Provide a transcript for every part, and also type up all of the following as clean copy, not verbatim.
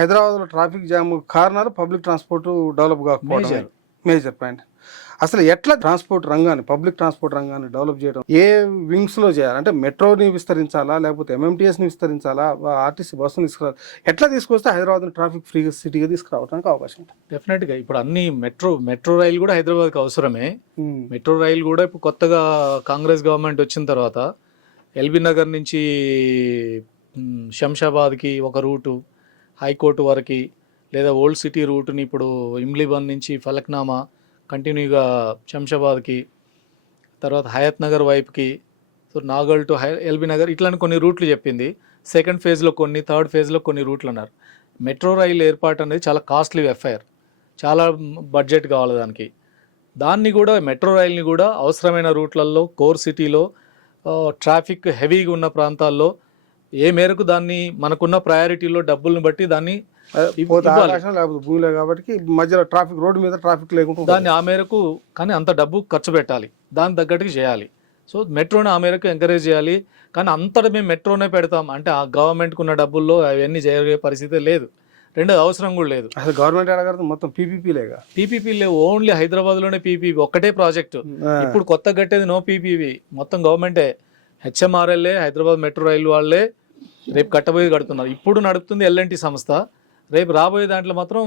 హైదరాబాద్లో traffic jam కారణాలు public transport develop కాకపోవడం మేజర్ పాయింట్. అసలు ఎట్లా ట్రాన్స్పోర్ట్ రంగాన్ని, పబ్లిక్ ట్రాన్స్పోర్ట్ రంగాన్ని డెవలప్ చేయడం, ఏ వింగ్స్లో చేయాలి? అంటే మెట్రోని విస్తరించాలా, లేకపోతే ఎంఎంటీఎస్ని విస్తరించాలా, ఆర్టీసీ బస్సుని తీసుకురావాలి? ఎట్లా తీసుకొస్తే హైదరాబాద్ని ట్రాఫిక్ ఫ్రీ సిటీగా తీసుకురావడానికి అవకాశం ఉంటుంది? డెఫినెట్గా ఇప్పుడు అన్ని మెట్రో రైలు కూడా హైదరాబాద్కి అవసరమే. మెట్రో రైలు కూడా ఇప్పుడు కొత్తగా కాంగ్రెస్ గవర్నమెంట్ వచ్చిన తర్వాత ఎల్బీ నగర్ నుంచి శంషాబాద్కి ఒక రూటు, హైకోర్టు వరకు, లేదా ఓల్డ్ సిటీ రూట్ని ఇప్పుడు ఇమ్లీబన్ నుంచి ఫలక్నామా కంటిన్యూగా శంషాబాద్కి, తర్వాత హయత్ నగర్ వైపుకి, సో నాగల్ టు ఎల్బీ నగర్, ఇట్లాంటి కొన్ని రూట్లు చెప్పింది. సెకండ్ ఫేజ్లో కొన్ని, థర్డ్ ఫేజ్లో కొన్ని రూట్లు అన్నారు. మెట్రో రైలు ఏర్పాటు అనేది చాలా కాస్ట్లీ ఎఫ్ఐఆర్, చాలా బడ్జెట్ కావాలి దానికి. దాన్ని కూడా మెట్రో రైల్ని కూడా అవసరమైన రూట్లలో, కోర్ సిటీలో, ట్రాఫిక్ హెవీగా ఉన్న ప్రాంతాల్లో ఏ మేరకు దాన్ని మనకున్న ప్రయారిటీలో డబ్బుల్ని బట్టి దాన్ని భూమిలో కాబట్టి మధ్యలో ట్రాఫిక్, రోడ్డు మీద ట్రాఫిక్ లేకుండా దాన్ని ఆ మేరకు, కానీ అంత డబ్బు ఖర్చు పెట్టాలి, దాని తగ్గట్టుగా చేయాలి. సో మెట్రోని ఆ మేరకు ఎంకరేజ్ చేయాలి. కానీ అంతటా మేము మెట్రోనే పెడతాం అంటే ఆ గవర్నమెంట్కి ఉన్న డబ్బుల్లో అవన్నీ జరిగే పరిస్థితి లేదు. రెండోది అవసరం కూడా లేదు. అసలు గవర్నమెంట్ అడగదు, మొత్తం పీపీపీలేగా. పీపీపీ లేవు, ఓన్లీ హైదరాబాద్లోనే పీపీపీ ఒక్కటే ప్రాజెక్టు. ఇప్పుడు కొత్త కట్టేది నో పీపీపీ, మొత్తం గవర్నమెంటే. హెచ్ఎంఆర్ఎల్ఏ, హైదరాబాద్ మెట్రో రైలు వాళ్ళే రేపు కట్టబోయేది కడుతున్నారు. ఇప్పుడు నడుపుతుంది ఎల్ఎన్టీ సంస్థ, రేపు రాబోయే దాంట్లో మాత్రం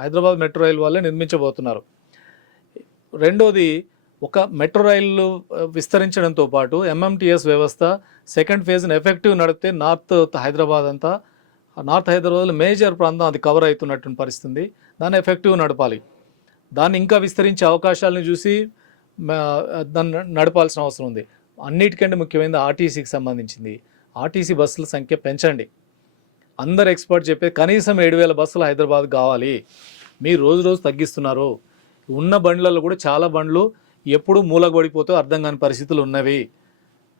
హైదరాబాద్ మెట్రో రైలు వాళ్ళే నిర్మించబోతున్నారు. రెండోది, ఒక మెట్రో రైలు విస్తరించడంతో పాటు ఎంఎంటీఎస్ వ్యవస్థ సెకండ్ ఫేజ్ని ఎఫెక్టివ్ నడిపితే నార్త్ హైదరాబాద్ అంతా, నార్త్ హైదరాబాద్లో మేజర్ ప్రాంతం అది కవర్ అవుతున్నటువంటి పరిస్థితి. దాన్ని ఎఫెక్టివ్ నడపాలి. దాన్ని ఇంకా విస్తరించే అవకాశాలను చూసి దాన్ని నడపాల్సిన అవసరం ఉంది. అన్నిటికంటే ముఖ్యమైనది ఆర్టీసీకి సంబంధించింది. ఆర్టీసీ బస్సుల సంఖ్య పెంచండి. అందరు ఎక్స్పర్ట్ చెప్పే కనీసం 7,000 బస్సులు హైదరాబాద్ కావాలి. మీరు రోజు రోజు తగ్గిస్తున్నారు. ఉన్న బండ్లలో కూడా చాలా బండ్లు ఎప్పుడు మూలగబడిపోతే అర్థం కాని పరిస్థితులు ఉన్నవి.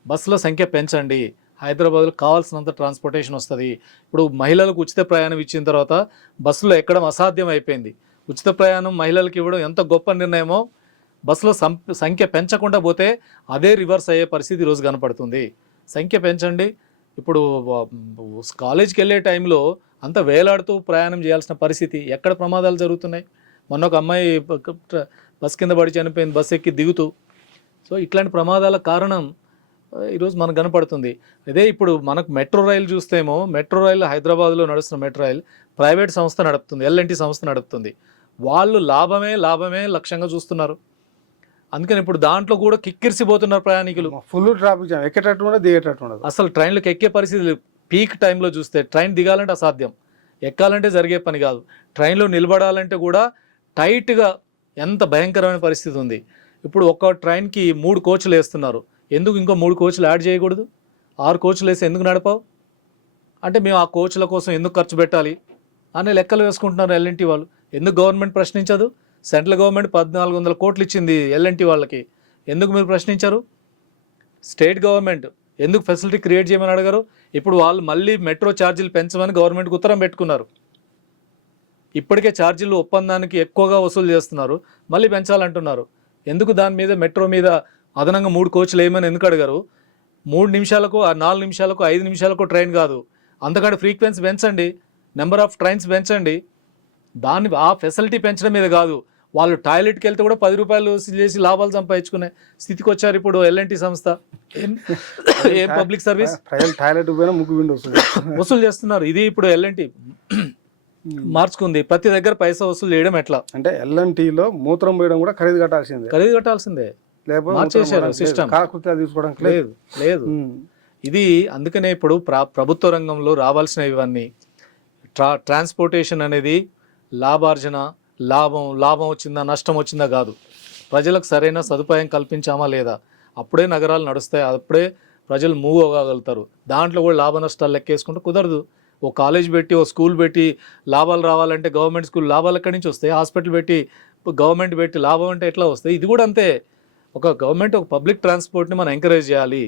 బస్సుల సంఖ్య పెంచండి. హైదరాబాద్లో కావాల్సినంత ట్రాన్స్పోర్టేషన్ వస్తుంది. ఇప్పుడు మహిళలకు ఉచిత ప్రయాణం ఇచ్చిన తర్వాత బస్సులో ఎక్కడం అసాధ్యం అయిపోయింది. ఉచిత ప్రయాణం మహిళలకు ఇవ్వడం ఎంత గొప్ప నిర్ణయమో, బస్సులో సంఖ్య పెంచకుండా పోతే అదే రివర్స్ అయ్యే పరిస్థితి ఈరోజు కనపడుతుంది. సంఖ్య పెంచండి. ఇప్పుడు కాలేజ్కి వెళ్ళే టైంలో అంత వేలాడుతూ ప్రయాణం చేయాల్సిన పరిస్థితి, ఎక్కడ ప్రమాదాలు జరుగుతున్నాయి. మొన్న ఒక అమ్మాయి బస్ కింద పడి చనిపోయింది, బస్ ఎక్కి దిగుతూ. సో ఇట్లాంటి ప్రమాదాల కారణం ఈరోజు మనకు కనపడుతుంది. అదే ఇప్పుడు మనకు మెట్రో రైలు చూస్తేమో, మెట్రో రైలు హైదరాబాద్లో నడుస్తున్న మెట్రో రైలు ప్రైవేట్ సంస్థ నడుపుతుంది, ఎల్ఎన్టీ సంస్థ నడుపుతుంది. వాళ్ళు లాభమే లక్ష్యంగా చూస్తున్నారు. అందుకని ఇప్పుడు దాంట్లో కూడా కిక్కిరిసిపోతున్నారు ప్రయాణికులు. ఫుల్ ట్రాఫిక్ జామ్, ఎక్కేటట్టు ఉండదు, దిగేటట్టు ఉండదు. అసలు ట్రైన్లకు ఎక్కే పరిస్థితి పీక్ టైంలో చూస్తే ట్రైన్ దిగాలంటే అసాధ్యం, ఎక్కాలంటే జరిగే పని కాదు. ట్రైన్లో నిలబడాలంటే కూడా టైట్గా ఎంత భయంకరమైన పరిస్థితి ఉంది. ఇప్పుడు ఒక్క ట్రైన్కి 3 కోచ్లు వేస్తున్నారు. ఎందుకు ఇంకో 3 కోచ్లు యాడ్ చేయకూడదు? 6 కోచ్లు వేసి ఎందుకు నడపావు అంటే, మేము ఆ కోచ్ల కోసం ఎందుకు ఖర్చు పెట్టాలి అనే లెక్కలు వేసుకుంటున్నారు ఎల్ఎన్టీ వాళ్ళు. ఎందుకు గవర్నమెంట్ ప్రశ్నించదు? సెంట్రల్ గవర్నమెంట్ 1,400 కోట్లు ఇచ్చింది ఎల్ఎన్టీ వాళ్ళకి, ఎందుకు మీరు ప్రశ్నించారు? స్టేట్ గవర్నమెంట్ ఎందుకు ఫెసిలిటీ క్రియేట్ చేయమని అడగరు? ఇప్పుడు వాళ్ళు మళ్ళీ మెట్రో ఛార్జీలు పెంచమని గవర్నమెంట్కి ఉత్తరం పెట్టుకున్నారు. ఇప్పటికే ఛార్జీలు ఒప్పందానికి ఎక్కువగా వసూలు చేస్తున్నారు, మళ్ళీ పెంచాలంటున్నారు. ఎందుకు దాని మీద, మెట్రో మీద అదనంగా 3 కోచ్లు వేయమని ఎందుకు అడగరు? 3 నిమిషాలకు, 4 నిమిషాలకు, 5 నిమిషాలకు ట్రైన్ కాదు, అంతకంటే ఫ్రీక్వెన్సీ పెంచండి, నెంబర్ ఆఫ్ ట్రైన్స్ పెంచండి. దాన్ని ఆ ఫెసిలిటీ పెంచడం మీద కాదు, వాళ్ళు టాయిలెట్కి వెళ్తే కూడా 10 రూపాయలు వసూలు చేసి లాభాలు సంపాదించుకునే స్థితికి వచ్చారు ఇప్పుడు ఎల్ఎన్టీ సంస్థ. ఏం పబ్లిక్ సర్వీస్, టాయిలెట్ వసూలు చేస్తున్నారు. ఇది ఇప్పుడు ఎల్ఎన్టీ మార్చుకుంది. ప్రతి దగ్గర పైసా వసూలు చేయడం ఎట్లా అంటే, ఎల్ఎన్టీలో మూత్రం పోయడం కూడా ఖరీదు కట్టాల్సిందే, మార్చేశారు సిస్టమ్. తీసుకోవడానికి లేదు. ఇది అందుకనే ఇప్పుడు ప్రభుత్వ రంగంలో రావాల్సిన ఇవన్నీ ట్రాన్స్పోర్టేషన్ అనేది లాభార్జన, లాభం వచ్చిందా నష్టం వచ్చిందా కాదు, ప్రజలకు సరైన సదుపాయం కల్పించామా లేదా, అప్పుడే నగరాలు నడుస్తాయి, అప్పుడే ప్రజలు మూవ్ అవ్వగలుగుతారు. దాంట్లో కూడా లాభ నష్టాలు లెక్కేసుకుంటే కుదరదు. ఓ కాలేజ్ పెట్టి, ఓ స్కూల్ పెట్టి లాభాలు రావాలంటే గవర్నమెంట్ స్కూల్ లాభాలు ఎక్కడి నుంచి వస్తాయి? హాస్పిటల్ పెట్టి, గవర్నమెంట్ పెట్టి లాభం అంటే ఎట్లా వస్తాయి? ఇది కూడా అంతే. ఒక గవర్నమెంట్, ఒక పబ్లిక్ ట్రాన్స్పోర్ట్ని మనం ఎంకరేజ్ చేయాలి.